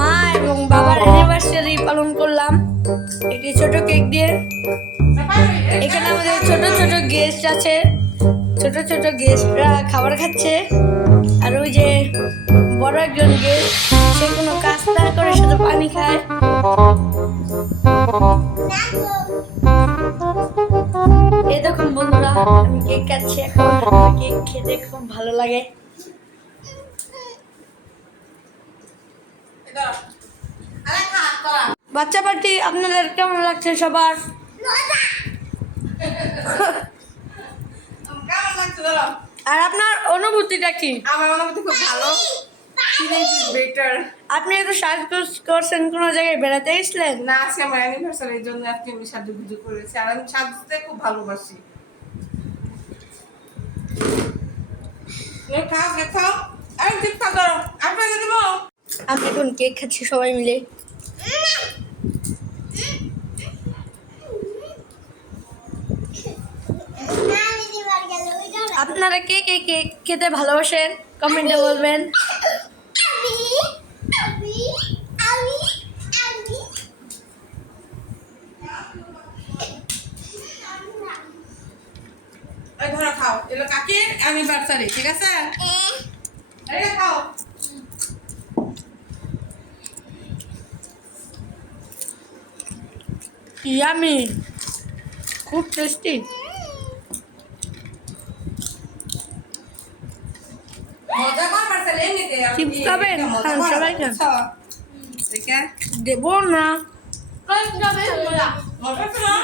মা এবং বাবার অ্যানিভার্সারি পালন করলাম একটি ছোট কেক দিয়ে। এখানে আমাদের ছোট ছোট গেস্ট আছে, ছোট ছোট গেস্টরা খাবার খাচ্ছে। আর ওই যে বড় একজন গেস্ট, সে কোনো কাজ না করে শুধু পানি খায়। এই দেখুন বন্ধুরা, আমি কেক খাচ্ছি এখন। কেক খেতে খুব ভালো লাগে। বাচ্চা পার্টি আপনাদের কেমন লাগছে সবার? আর আপনার অনুভূতিটা কি? আমার অনুভূতি খুব ভালো। আপনি এত সাজগোজ করছেন, কোনো জায়গায় বেড়াতে গেছিলেন? না, আজকে আমার অ্যানিভার্সারির জন্য আজকে আমি সাজুগুজু করেছি। আর আমি সাজতে খুব ভালোবাসি। খাও খাও, আমি চিৎকার করো, আপনাকে দেবো। আমি এখন কেক খাচ্ছি সবাই মিলে। আপনারা কে কে কেক খেতে ভালোবাসেন কমেন্টে বলবেন। এই ধরো খাও, এলো কাকির অ্যানিভার্সারি, ঠিক আছে? এই খাও। ইয়ামি, খুব টেস্টি। মজা কর মার্সেল, এমনিতে চিপস খাবেন? খান, সবাই খান। দেখে দেবো না। মজা করো।